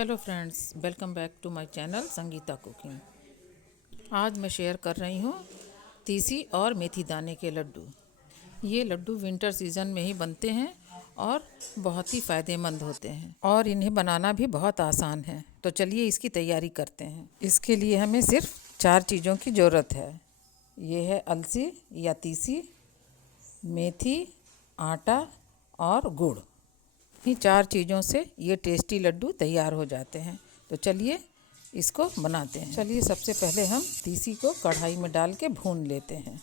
Hello friends, welcome back to my channel Sangeeta cooking. आज मैं share कर रही हूँ तीसी और मेथी दाने के लड्डू। ये लड्डू विंटर सीज़न में ही बनते हैं और बहुत ही फ़ायदेमंद होते हैं और इन्हें बनाना भी बहुत आसान है। तो चलिए इसकी तैयारी करते हैं। इसके लिए हमें सिर्फ 4 चीज़ों की ज़रूरत है। ये है अलसी या तीसी, मेथी, आटा और गुड़। ही 4 चीज़ों से ये टेस्टी लड्डू तैयार हो जाते हैं। तो चलिए इसको बनाते हैं। चलिए सबसे पहले हम तीसी को कढ़ाई में डाल के भून लेते हैं।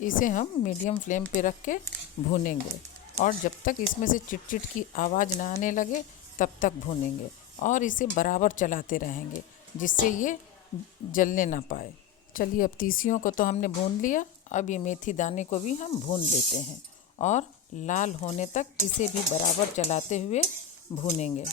इसे हम मीडियम फ्लेम पे रख के भूनेंगे और जब तक इसमें से चिट-चिट की आवाज़ ना आने लगे तब तक भूनेंगे और इसे बराबर चलाते रहेंगे जिससे ये जलने ना पाए। चलिए अब तीसियों को तो हमने भून लिया, अब ये मेथी दाने को भी हम भून लेते हैं और लाल होने तक इसे भी बराबर चलाते हुए भूनेंगे।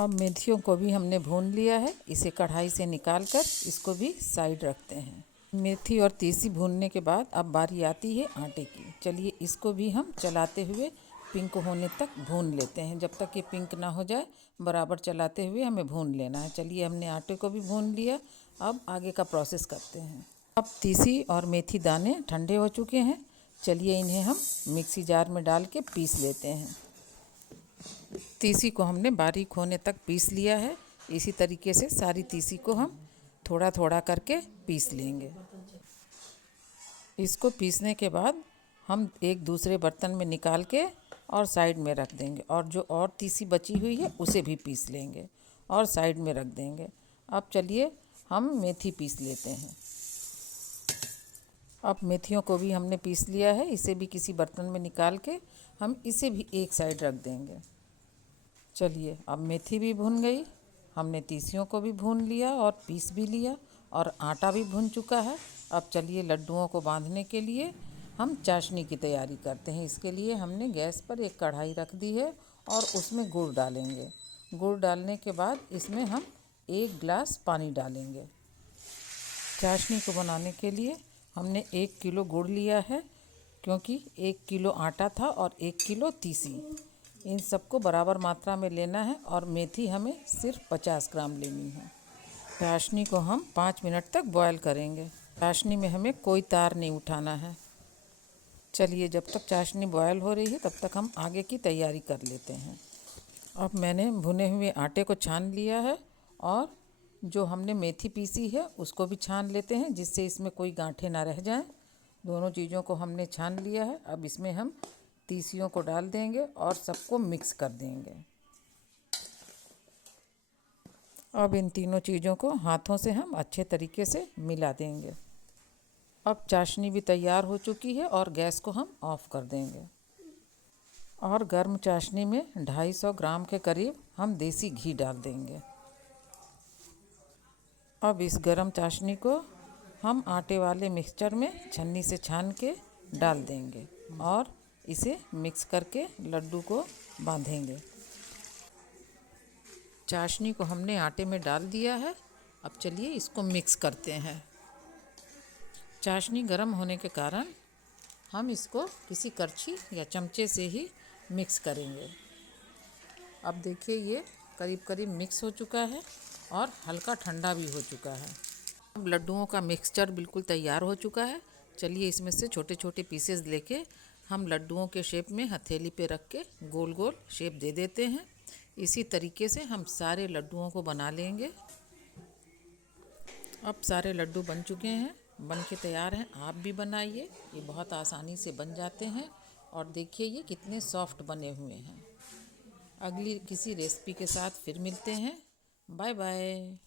अब मेथियों को भी हमने भून लिया है, इसे कढ़ाई से निकालकर इसको भी साइड रखते हैं। मेथी और तीसी भूनने के बाद अब बारी आती है आटे की। चलिए इसको भी हम चलाते हुए पिंक होने तक भून लेते हैं। जब तक ये पिंक ना हो जाए बराबर चलाते हुए हमें भून लेना है। चलिए हमने आटे को भी भून लिया, अब आगे का प्रोसेस करते हैं। अब तीसी और मेथी दाने ठंडे हो चुके हैं। चलिए इन्हें हम मिक्सी जार में डाल के पीस लेते हैं। तीसी को हमने बारीक होने तक पीस लिया है। इसी तरीके से सारी तीसी को हम थोड़ा थोड़ा करके पीस लेंगे। इसको पीसने के बाद हम एक दूसरे बर्तन में निकाल के और साइड में रख देंगे और जो और तीसी बची हुई है उसे भी पीस लेंगे और साइड में रख देंगे। अब चलिए हम मेथी पीस लेते हैं। अब मेथियों को भी हमने पीस लिया है, इसे भी किसी बर्तन में निकाल के हम इसे भी एक साइड रख देंगे। चलिए अब मेथी भी भून गई, हमने तीसियों को भी भून लिया और पीस भी लिया और आटा भी भून चुका है। अब चलिए लड्डुओं को बांधने के लिए हम चाशनी की तैयारी करते हैं। इसके लिए हमने गैस पर एक कढ़ाई रख दी है और उसमें गुड़ डालेंगे। गुड़ डालने के बाद इसमें हम 1 गिलास पानी डालेंगे। चाशनी को बनाने के लिए हमने 1 किलो गुड़ लिया है, क्योंकि 1 किलो आटा था और 1 किलो तीसी। इन सबको बराबर मात्रा में लेना है और मेथी हमें सिर्फ 50 ग्राम लेनी है। चाशनी को हम 5 मिनट तक बॉयल करेंगे। चाशनी में हमें कोई तार नहीं उठाना है। चलिए जब तक चाशनी बॉयल हो रही है तब तक हम आगे की तैयारी कर लेते हैं। अब मैंने भुने हुए आटे को छान लिया है और जो हमने मेथी पीसी है उसको भी छान लेते हैं जिससे इसमें कोई गांठें ना रह जाएं। दोनों चीज़ों को हमने छान लिया है। अब इसमें हम तीसियों को डाल देंगे और सबको मिक्स कर देंगे। अब इन तीनों चीज़ों को हाथों से हम अच्छे तरीके से मिला देंगे। अब चाशनी भी तैयार हो चुकी है और गैस को हम ऑफ़ कर देंगे और गर्म चाशनी में 250 ग्राम के करीब हम देसी घी डाल देंगे। अब इस गरम चाशनी को हम आटे वाले मिक्सचर में छन्नी से छान के डाल देंगे और इसे मिक्स करके लड्डू को बांधेंगे। चाशनी को हमने आटे में डाल दिया है। अब चलिए इसको मिक्स करते हैं। चाशनी गर्म होने के कारण हम इसको किसी करछी या चमचे से ही मिक्स करेंगे। अब देखिए ये करीब करीब मिक्स हो चुका है और हल्का ठंडा भी हो चुका है। अब लड्डुओं का मिक्सचर बिल्कुल तैयार हो चुका है। चलिए इसमें से छोटे छोटे पीसेस लेके हम लड्डुओं के शेप में हथेली पे रख के गोल गोल शेप दे देते हैं। इसी तरीके से हम सारे लड्डुओं को बना लेंगे। अब सारे लड्डू बन चुके हैं, बन के तैयार हैं। आप भी बनाइए, ये बहुत आसानी से बन जाते हैं और देखिए ये कितने सॉफ्ट बने हुए हैं। अगली किसी रेसिपी के साथ फिर मिलते हैं। Bye bye.